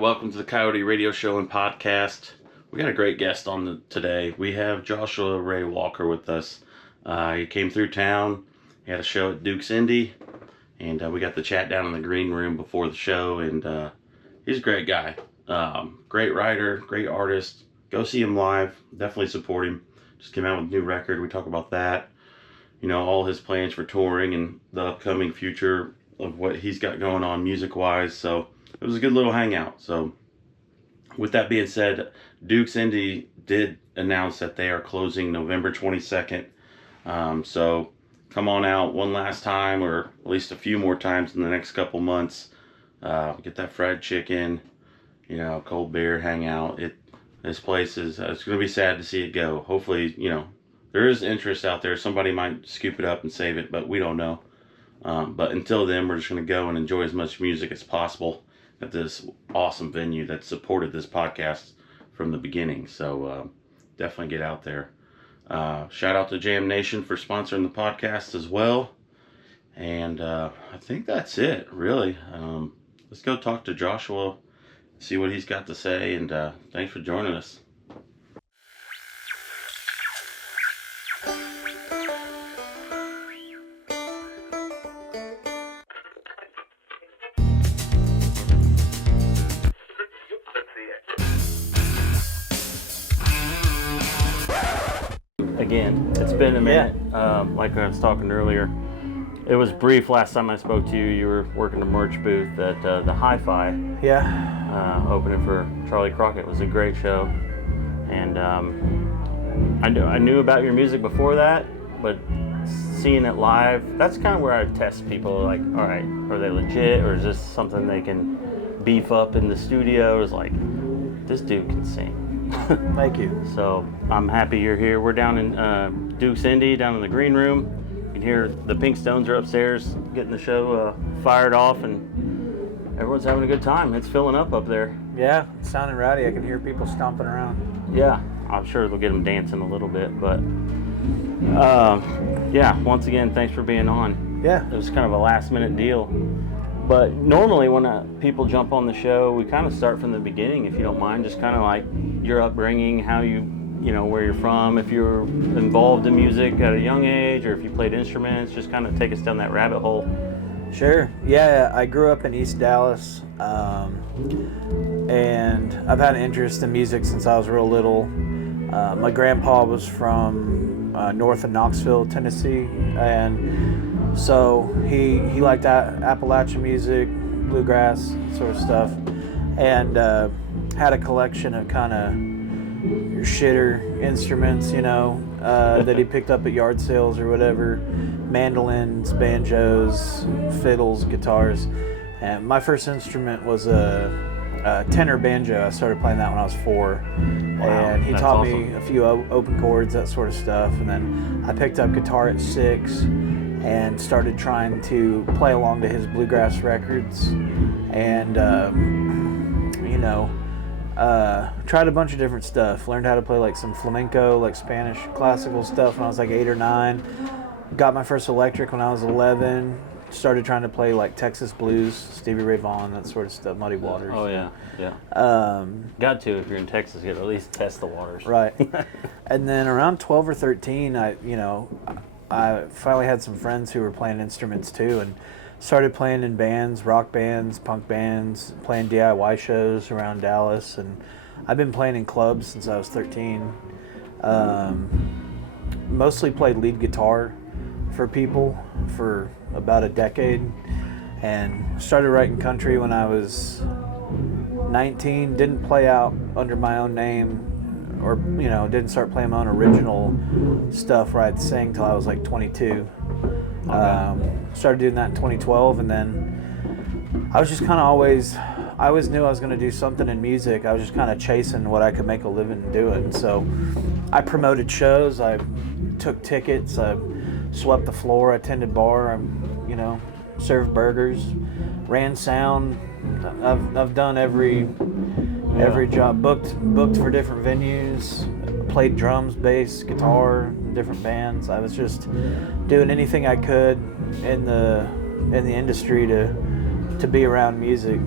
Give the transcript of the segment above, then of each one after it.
welcome to the Coyote Radio Show and Podcast. We got a great guest on today. We have Joshua Ray Walker with us. He came through town. He had a show at Duke's Indy, and we got to chat down in the green room before the show. And he's a great guy, great writer, great artist. Go see him live. Definitely support him. Just came out with a new record. We talk about that. You know, all his plans for touring and the upcoming future of what he's got going on music-wise. So it was a good little hangout. So with that being said, Duke's Indy did announce that they are closing November 22nd. So come on out one last time, or at least a few more times in the next couple months. Get that fried chicken, you know, cold beer, hang out. This place is, it's going to be sad to see it go. Hopefully, you know, there is interest out there. Somebody might scoop it up and save it, but we don't know. But until then, we're just going to go and enjoy as much music as possible at this awesome venue that supported this podcast from the beginning. So definitely get out there. Shout out to Jam Nation for sponsoring the podcast as well. And I think that's it, really. Let's go talk to Joshua, see what he's got to say, and thanks for joining us. Again, it's been a minute. Like I was talking earlier, it was brief last time I spoke to you. You were working the merch booth at the Hi-Fi. Yeah. Opening for Charlie Crockett. It was a great show. And I knew about your music before that, but seeing it live, that's kind of where I test people. Like, all right, are they legit, or is this something they can beef up in the studio? It's like, this dude can sing. Thank you. So I'm happy you're here. We're down in Duke's Indy, down in the green room. You can hear the Pink Stones are upstairs getting the show fired off, and everyone's having a good time. It's filling up there. Yeah, it's sounding rowdy. I can hear people stomping around. Yeah, I'm sure it'll get them dancing a little bit, but yeah, once again, thanks for being on. Yeah. It was kind of a last minute deal. But normally when people jump on the show, we kind of start from the beginning, if you don't mind, just kind of like your upbringing, how you know, where you're from, if you're involved in music at a young age, or if you played instruments, just kind of take us down that rabbit hole. Sure. Yeah, I grew up in East Dallas, and I've had an interest in music since I was real little. My grandpa was from north of Knoxville, Tennessee, and so he liked Appalachian music, bluegrass sort of stuff, and had a collection of kind of your shitter instruments, you know, that he picked up at yard sales or whatever, mandolins, banjos, fiddles, guitars. And my first instrument was a tenor banjo. I started playing that when I was 4. Wow, and he that's taught awesome. me a few open chords, that sort of stuff. And then I picked up guitar at 6 and started trying to play along to his bluegrass records, and you know, tried a bunch of different stuff. Learned how to play like some flamenco, like Spanish classical stuff when I was like 8 or 9. Got my first electric when I was 11. Started trying to play like Texas blues, Stevie Ray Vaughan, that sort of stuff, Muddy Waters. Oh yeah. Got to, if you're in Texas, you gotta at least test the waters. Right. And then around 12 or 13, I finally had some friends who were playing instruments too, and started playing in bands, rock bands, punk bands, playing DIY shows around Dallas, and I've been playing in clubs since I was 13. Mostly played lead guitar for people for about a decade, and started writing country when I was 19. Didn't play out under my own name, or didn't start playing my own original stuff where I'd sing till I was like 22. Okay. Started doing that in 2012, and then I was just kind of I always knew I was going to do something in music. I was just kind of chasing what I could make a living doing. So I promoted shows, I took tickets, I swept the floor, I tended bar, served burgers, ran sound. I've done every job, booked for different venues, played drums, bass, guitar, different bands. I was just doing anything I could in the industry to be around music.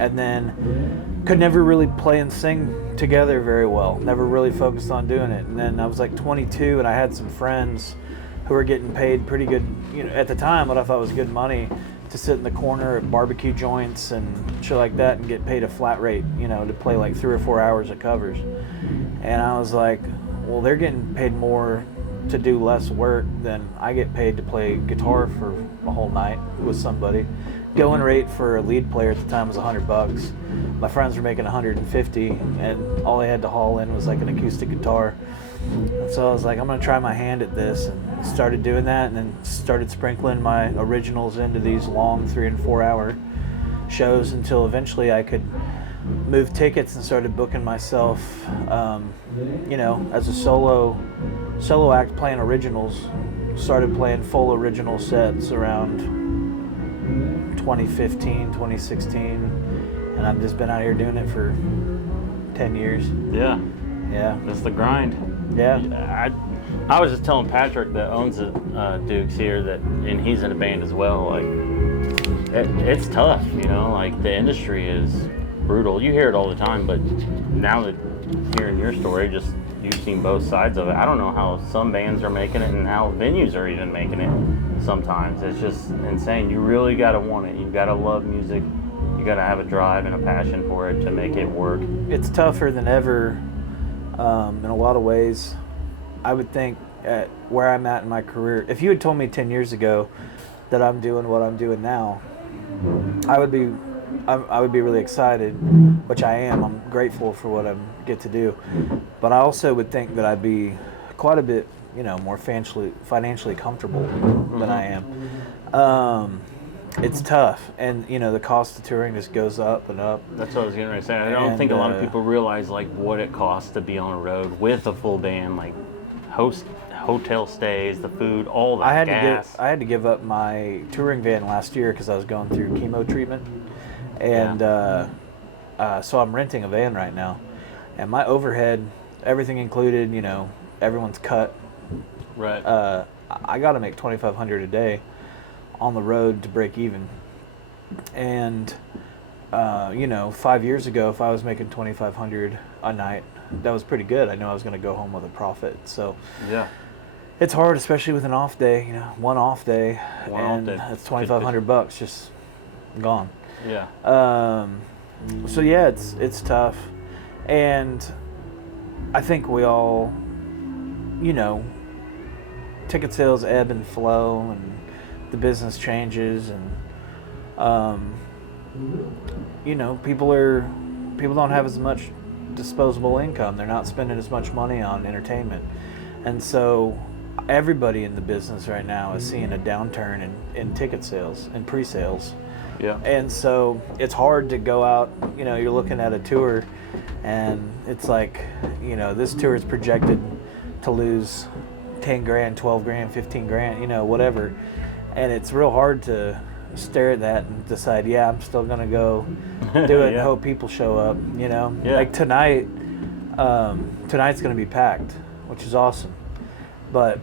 and then could never really play and sing together very well. Never really focused on doing it. And then I was like 22, and I had some friends who were getting paid pretty good, at the time, what I thought was good money to sit in the corner at barbecue joints and shit like that and get paid a flat rate, to play like 3 or 4 hours of covers. And I was like, well, they're getting paid more to do less work than I get paid to play guitar for a whole night with somebody. Going rate for a lead player at the time was $100. My friends were making $150, and all they had to haul in was like an acoustic guitar. And so I was like, I'm gonna try my hand at this, and started doing that, and then started sprinkling my originals into these long 3 and 4 hour shows until eventually I could move tickets and started booking myself, as a solo act playing originals. Started playing full original sets around 2015, 2016, and I've just been out here doing it for 10 years. Yeah. Yeah. That's the grind. Yeah. I was just telling Patrick that owns it, Dukes here, and he's in a band as well. Like, it's tough, like the industry is brutal. You hear it all the time, but now that hearing your story, just you've seen both sides of it. I don't know how some bands are making it and how venues are even making it sometimes. It's just insane. You really got to want it. You've got to love music. You got to have a drive and a passion for it to make it work. It's tougher than ever in a lot of ways. I would think at where I'm at in my career, if you had told me 10 years ago that I'm doing what I'm doing now, I would be really excited, which I am. I'm grateful for what I get to do. But I also would think that I'd be quite a bit, more financially comfortable than I am. It's tough, and the cost of touring just goes up and up. That's what I was getting ready to say. I don't think a lot of people realize like what it costs to be on a road with a full band, like hotel stays, the food, all the gas. I had to give up my touring van last year because I was going through chemo treatment, and so I'm renting a van right now, and my overhead, everything included, everyone's cut. Right. I got to make $2,500 a day on the road to break even, and 5 years ago, if I was making $2,500 a night, that was pretty good. I know I was going to go home with a profit. So yeah, it's hard, especially with an off day. One off day, and it's $2,500 just gone. Yeah. So yeah, it's tough, and I think we all, ticket sales ebb and flow, and the business changes, and people don't have as much disposable income. They're not spending as much money on entertainment, and so everybody in the business right now is seeing a downturn in ticket sales and pre-sales. Yeah. And so it's hard to go out, you're looking at a tour, and it's like, this tour is projected to lose 10 grand, 12 grand, 15 grand, whatever. And it's real hard to stare at that and decide, yeah, I'm still going to go do it and hope people show up, Yeah. Like tonight, tonight's going to be packed, which is awesome. But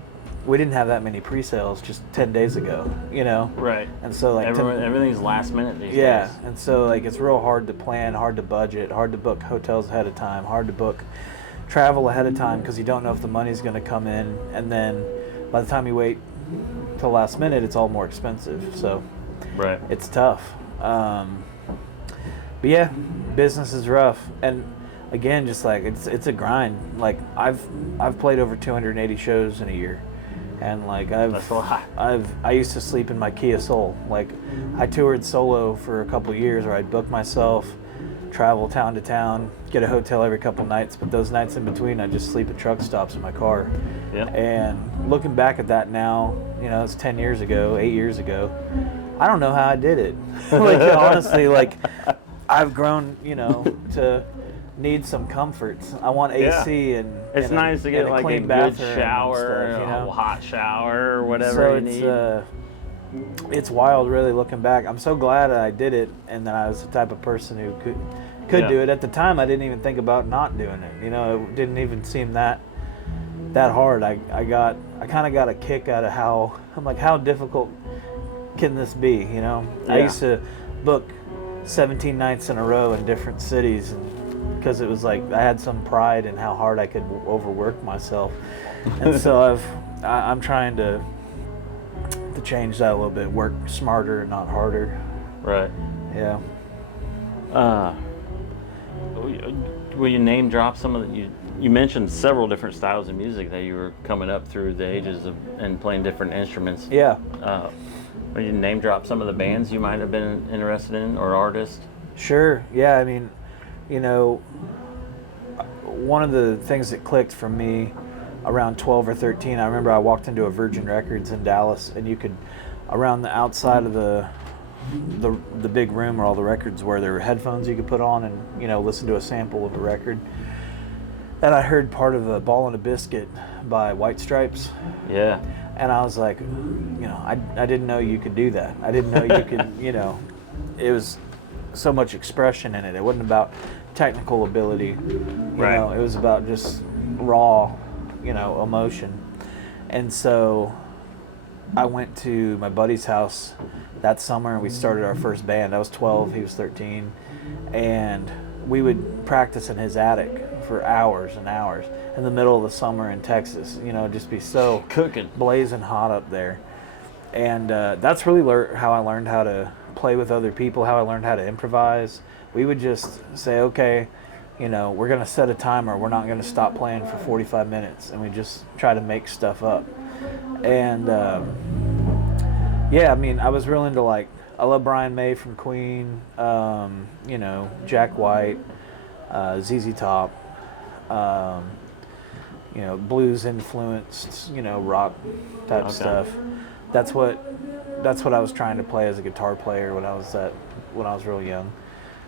we didn't have that many pre-sales just 10 days ago, Right. And so like everything's last minute these days. Yeah, and so like it's real hard to plan, hard to budget, hard to book hotels ahead of time, hard to book travel ahead of time because you don't know if the money's going to come in, and then by the time you wait till last minute, it's all more expensive. So right, it's tough. But yeah, business is rough, and again, just like it's a grind. Like I've played over 280 shows in a year. And like that's a lot. I used to sleep in my Kia Soul. Like I toured solo for a couple of years, where I'd book myself, travel town to town, get a hotel every couple nights, but those nights in between I'd just sleep at truck stops in my car. Yeah. And looking back at that now, it's 10 years ago, 8 years ago, I don't know how I did it. Like honestly, like I've grown, to need some comforts. I want AC and it's nice to get like a good shower, stuff, a hot shower or whatever you need. It's wild, really, looking back. I'm so glad that I did it, and that I was the type of person who could do it. At the time, I didn't even think about not doing it. It didn't even seem that hard. I kind of got a kick out of how difficult can this be? I used to book 17 nights in a row in different cities, and because it was like I had some pride in how hard I could overwork myself, and so I'm trying to change that a little bit, work smarter and not harder. Right. Yeah. Will you name drop some of the, you mentioned several different styles of music that you were coming up through the ages of and playing different instruments. Yeah. Will you name drop some of the bands you might have been interested in or artists? Sure. Yeah. I mean, you know, one of the things that clicked for me around 12 or 13, I remember I walked into a Virgin Records in Dallas, and you could, around the outside of the big room where all the records were, there were headphones you could put on and, you know, listen to a sample of a record. And I heard part of a Ball and a Biscuit by White Stripes. Yeah. And I was like, you know, I didn't know you could do that. I didn't know you could, you know, it was so much expression in it. It wasn't about technical ability. You Right. know, it was about just raw, you know, emotion. And so I went to my buddy's house that summer, and we started our first band. I was 12, he was 13, and we would practice in his attic for hours and hours in the middle of the summer in Texas. You know, just be so Cooking. blazing hot up there. And that's really how I learned how to play with other people, how I learned how to improvise. We would just say, okay, you know, we're going to set a timer. We're not going to stop playing for 45 minutes. And we just try to make stuff up. And, yeah, I mean, I was real into, like, I love Brian May from Queen, you know, Jack White, ZZ Top, you know, blues influenced, you know, rock type stuff. That's what I was trying to play as a guitar player when I was real young.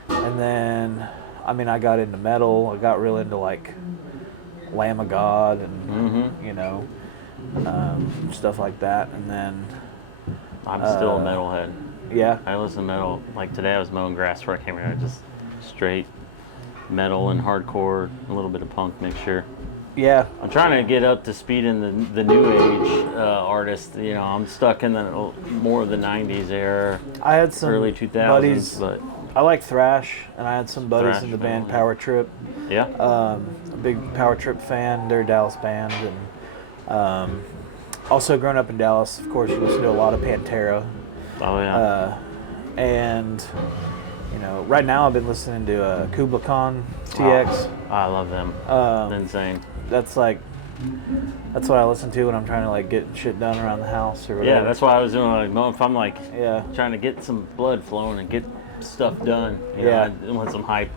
And then, I mean, I got into metal. I got real into, like, Lamb of God and, you know, stuff like that. And then I'm still a metalhead. Yeah. I listen to metal. Like today I was mowing grass before I came here. Just straight metal and hardcore, a little bit of punk mixture. Yeah. I'm trying to get up to speed in the new age artists. You know, I'm stuck in the more of the 90s era. I had some early 2000s, buddies. but I like thrash, and I had some buddies in the band metal, Power Trip. yeah. A big Power Trip fan. They're a Dallas band, and also growing up in Dallas, of course, you listen to a lot of Pantera. Oh yeah. And you know, right now I've been listening to Kubla Khan TX. Oh, I love them. It's insane. That's what I listen to when I'm trying to like get shit done around the house or whatever. Yeah, that's what I was doing. Like, if I'm like Yeah. trying to get some blood flowing and get stuff done. You know, I want some hype.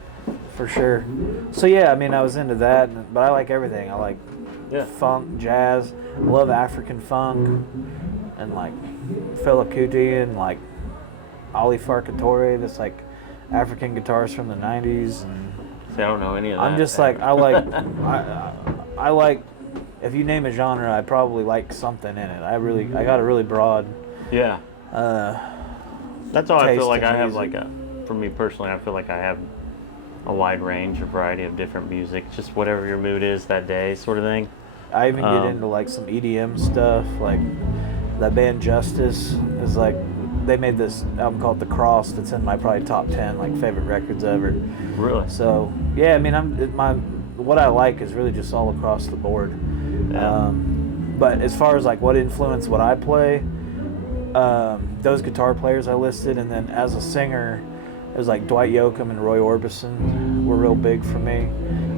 For sure. So yeah, I mean, I was into that, but I like everything. I like funk, jazz. I love African funk, and like Fela Kuti and like Ali Farkatori. That's like African guitars from the '90s. And See, I don't know any of that. I'm just like I like. If you name a genre, I probably like something in it. I got a really broad. Yeah. That's all I feel like I have. music. For me personally, I feel like I have a wide range, a variety of different music, just whatever your mood is that day, sort of thing. I even get into like some EDM stuff, like that band Justice is like, they made this album called The Cross that's in my probably top 10 like favorite records ever. Really? So yeah, I mean, what I like is really just all across the board. Yeah. But as far as like what influenced what I play, those guitar players I listed, and then as a singer, it was like Dwight Yoakam and Roy Orbison were real big for me.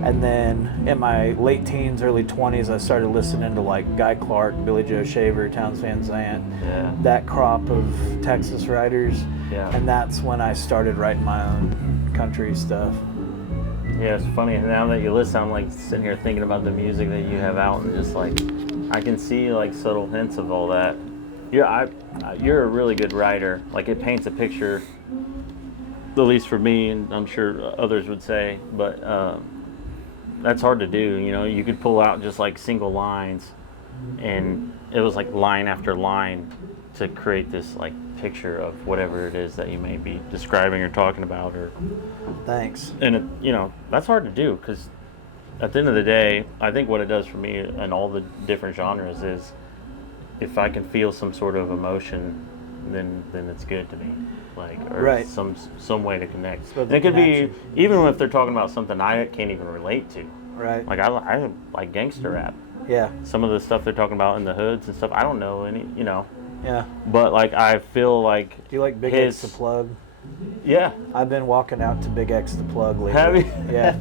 And then in my late teens, early 20s, I started listening to like Guy Clark, Billy Joe Shaver, Townes Van Zandt, that crop of Texas writers. Yeah. And that's when I started writing my own country stuff. Yeah, it's funny. Now that you listen, I'm like sitting here thinking about the music that you have out, and just like I can see like subtle hints of all that. You're a really good writer. Like it paints a picture, at least for me, and I'm sure others would say, but that's hard to do. You know, you could pull out just like single lines, and it was like line after line to create this like picture of whatever it is that you may be describing or talking about. Or Thanks. and it, you know, that's hard to do, because at the end of the day, I think what it does for me in all the different genres is if I can feel some sort of emotion then it's good to me. Like, or Right. some way to connect. So And it could be, even if they're talking about something I can't even relate to. Right. Like, I like gangster rap. Yeah. Some of the stuff they're talking about in the hoods and stuff, I don't know any, Yeah. But, like, I feel like Do you like Big X the Plug? Yeah. I've been walking out to Big X the Plug lately. Have you? Yeah.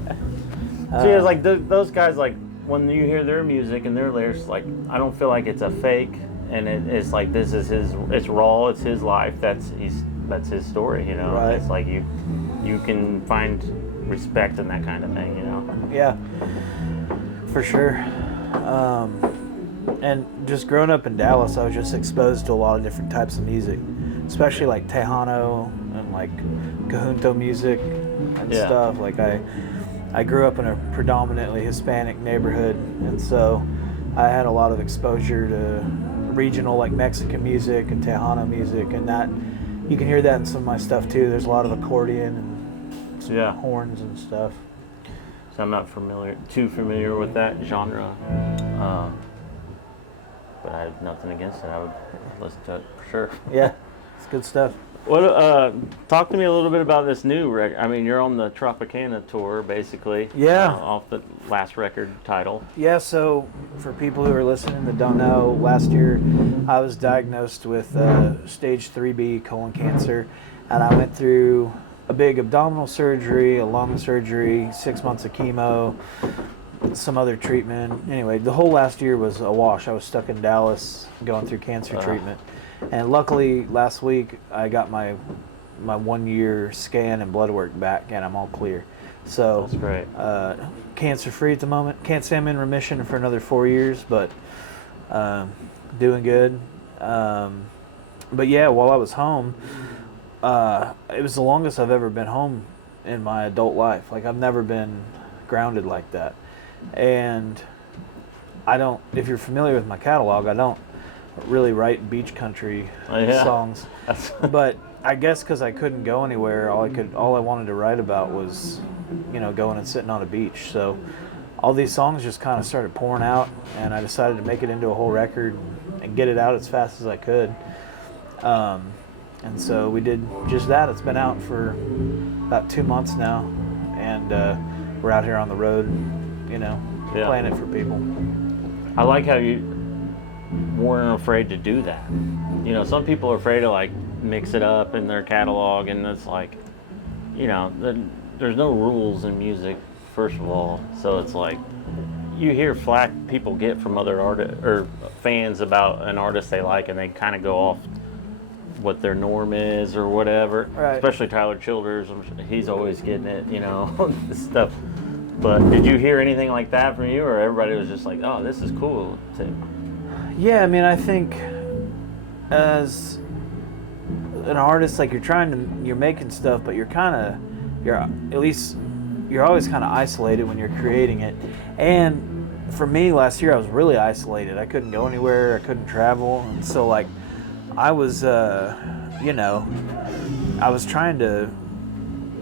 See, it's like those guys, like, when you hear their music and their lyrics, like, I don't feel like it's a fake, and it's like, this is it's raw, it's his life, that's his story, Right. It's like you can find respect in that kind of thing, Yeah, for sure. And just growing up in Dallas, I was just exposed to a lot of different types of music, especially like Tejano and like Cajunto music and stuff. Like I grew up in a predominantly Hispanic neighborhood, and so I had a lot of exposure to regional like Mexican music and Tejano music, and that you can hear that in some of my stuff too. There's a lot of accordion and some horns and stuff. So I'm not too familiar with that genre, but I have nothing against it. I would listen to it for sure. Yeah, it's good stuff. What? Talk to me a little bit about this new record. I mean, you're on the Tropicana tour, basically. Yeah. Off the last record title. Yeah, so for people who are listening that don't know, last year I was diagnosed with stage 3B colon cancer, and I went through a big abdominal surgery, a lung surgery, 6 months of chemo, some other treatment. Anyway, the whole last year was a wash. I was stuck in Dallas going through cancer treatment. And luckily, last week, I got my 1 year scan and blood work back, and I'm all clear. So, that's great. Cancer-free at the moment. Can't say I'm in remission for another 4 years, but doing good. But yeah, while I was home, it was the longest I've ever been home in my adult life. Like, I've never been grounded like that. And if you're familiar with my catalog, I don't really write beach country songs. But I guess because I couldn't go anywhere, all I wanted to write about was, going and sitting on a beach. So all these songs just kind of started pouring out, and I decided to make it into a whole record and get it out as fast as I could. And so we did just that. It's been out for about 2 months now, and we're out here on the road, playing it for people. I like how you weren't afraid to do that. Some people are afraid to like mix it up in their catalog, and it's like, there's no rules in music, first of all. So it's like you hear flack people get from other artists or fans about an artist they like, and they kind of go off what their norm is or whatever. Right. Especially Tyler Childers, he's always getting it, this stuff. But did you hear anything like that from you, or everybody was just like, "Oh, this is cool"? Yeah, I mean, I think as an artist, like you're making stuff, but you're always kind of isolated when you're creating it. And for me, last year I was really isolated. I couldn't go anywhere. I couldn't travel, and so like I was, I was trying to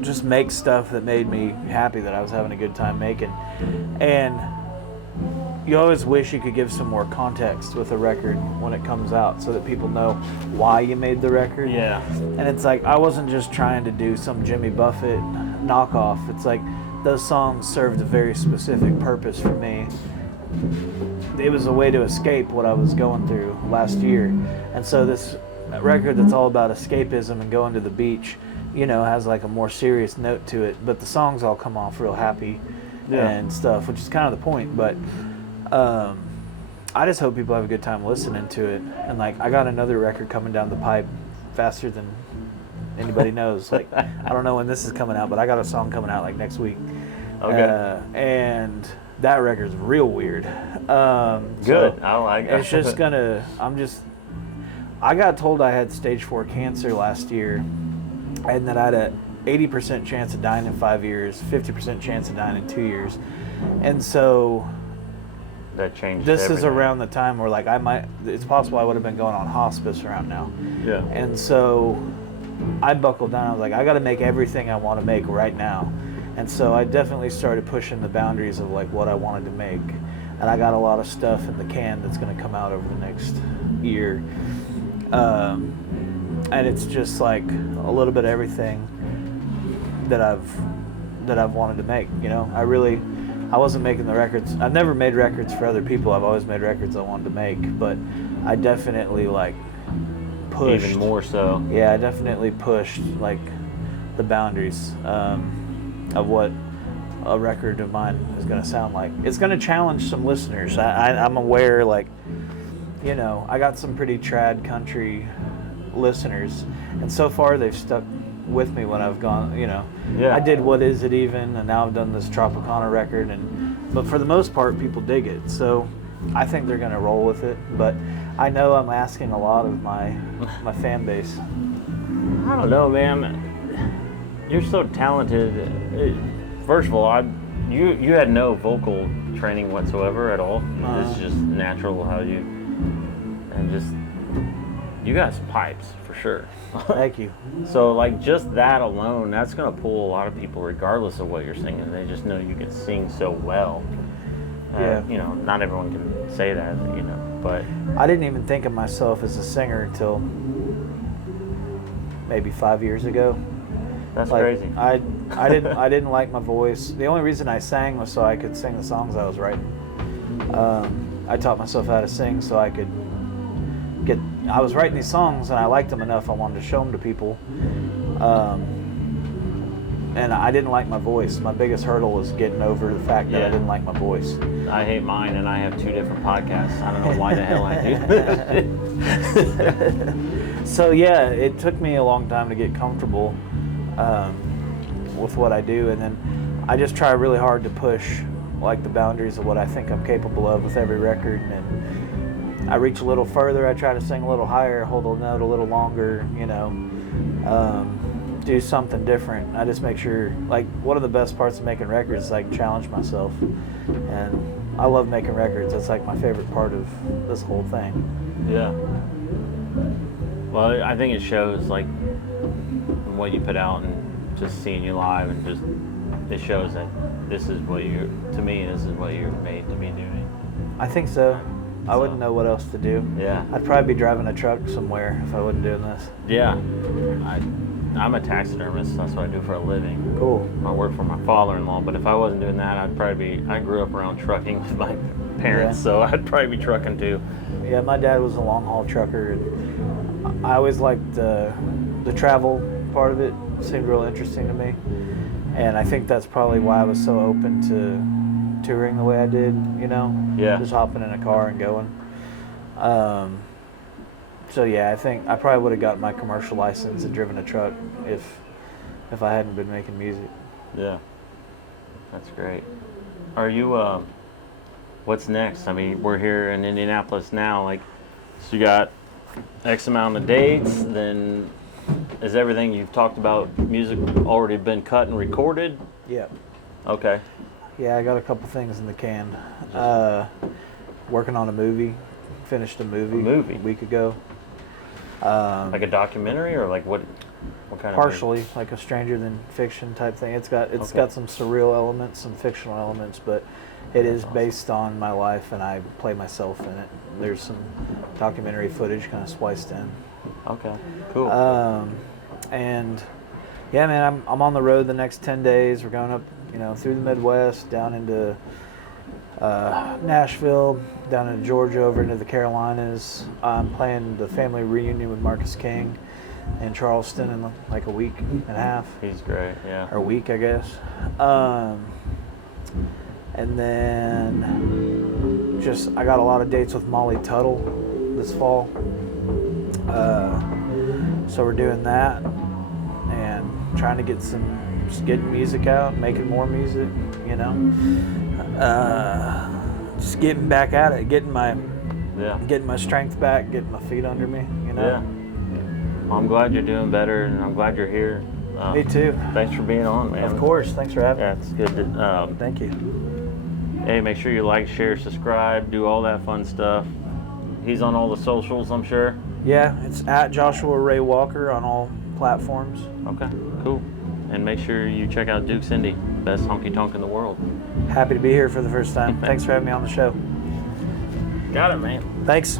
just make stuff that made me happy, that I was having a good time making. And you always wish you could give some more context with a record when it comes out, so that people know why you made the record. Yeah. And it's like, I wasn't just trying to do some Jimmy Buffett knockoff. It's like, those songs served a very specific purpose for me. It was a way to escape what I was going through last year. And so this record that's all about escapism and going to the beach, has like a more serious note to it, but the songs all come off real happy and stuff, which is kind of the point. But I just hope people have a good time listening to it. And like, I got another record coming down the pipe faster than anybody knows. Like, I don't know when this is coming out, but I got a song coming out like next week. Okay. And that record's real weird. Good. So I like it. It's just I got told I had stage 4 cancer last year, and that I had a 80% chance of dying in 5 years, 50% chance of dying in 2 years. And so that changed this everything. is around the time where like it's possible I would have been going on hospice around now. Yeah. And so I buckled down. I was like, I got to make everything I want to make right now. And so I definitely started pushing the boundaries of like what I wanted to make. And I got a lot of stuff in the can that's going to come out over the next year. and it's just like a little bit of everything that I've wanted to make. You know, I wasn't making the records. I've never made records for other people. I've always made records I wanted to make, but I definitely like pushed. Even more so. Yeah, I definitely pushed like the boundaries of what a record of mine is going to sound like. It's going to challenge some listeners. I'm aware, like, you know, I got some pretty trad country listeners, and so far they've stuck with me when I've gone, you know. Yeah. I did What Is It Even, and now I've done this Tropicana record, but for the most part people dig it, so I think they're going to roll with it. But I know I'm asking a lot of my fan base. I don't know, man. You're so talented. First of all, you had no vocal training whatsoever at all. It's just natural how you, and just, you got some pipes for sure. Thank you. So like just that alone, that's gonna pull a lot of people regardless of what you're singing. They just know you can sing so well. Yeah. You know, not everyone can say that, you know, but. I didn't even think of myself as a singer until maybe 5 years ago. That's like, crazy. I didn't like my voice. The only reason I sang was so I could sing the songs I was writing. I taught myself how to sing so I could I was writing these songs and I liked them enough I wanted to show them to people. And I didn't like my voice. My biggest hurdle was getting over the fact that I didn't like my voice. I hate mine, and I have 2 different podcasts. I don't know why the hell I do. So yeah, it took me a long time to get comfortable with what I do, and then I just try really hard to push like the boundaries of what I think I'm capable of with every record, and I reach a little further. I try to sing a little higher, hold a note a little longer, you know, do something different. I just make sure, like, one of the best parts of making records is I can challenge myself, and I love making records. That's like my favorite part of this whole thing. Yeah. Well, I think it shows, like, what you put out and just seeing you live, and just it shows that this is what you're made to be doing. I think so. I wouldn't know what else to do. Yeah. I'd probably be driving a truck somewhere if I wasn't doing this. Yeah. I'm a taxidermist. That's what I do for a living. Cool. I work for my father-in-law, but if I wasn't doing that, I grew up around trucking with my parents, so I'd probably be trucking too. Yeah, my dad was a long-haul trucker, and I always liked the travel part of it. It seemed real interesting to me, and I think that's probably why I was so open to touring the way I did, you know? Yeah. Just hopping in a car and going. So yeah, I think I probably would have gotten my commercial license and driven a truck if I hadn't been making music. Yeah. That's great. Are you, what's next? I mean, we're here in Indianapolis now, like, so you got X amount of dates, then is everything you've talked about music already been cut and recorded? Yeah. Okay. Yeah, I got a couple things in the can. Working on a movie. Finished a movie a week ago. Like a documentary, or like what kind partially, of like a Stranger Than Fiction type thing. It's got some surreal elements, some fictional elements, but it is based on my life, and I play myself in it. There's some documentary footage kind of spliced in. Okay, cool. And yeah, man, I'm on the road the next 10 days. We're going up, you know, through the Midwest, down into Nashville, down into Georgia, over into the Carolinas. I'm playing the family reunion with Marcus King in Charleston in like a week and a half. He's great, yeah. Or a week, I guess. And then I got a lot of dates with Molly Tuttle this fall. So we're doing that and trying to getting music out, making more music, you know. Just getting back at it, getting my strength back, getting my feet under me, you know. Yeah. Well, I'm glad you're doing better, and I'm glad you're here. Me too. Thanks for being on, man. Of course. Thanks for having me. Yeah, it's good to, thank you. Hey, make sure you like, share, subscribe, do all that fun stuff. He's on all the socials, I'm sure. Yeah, it's at Joshua Ray Walker on all platforms. Okay, cool. And make sure you check out Duke's Indy, best honky tonk in the world. Happy to be here for the first time. Thanks for having me on the show. Got it, man. Thanks.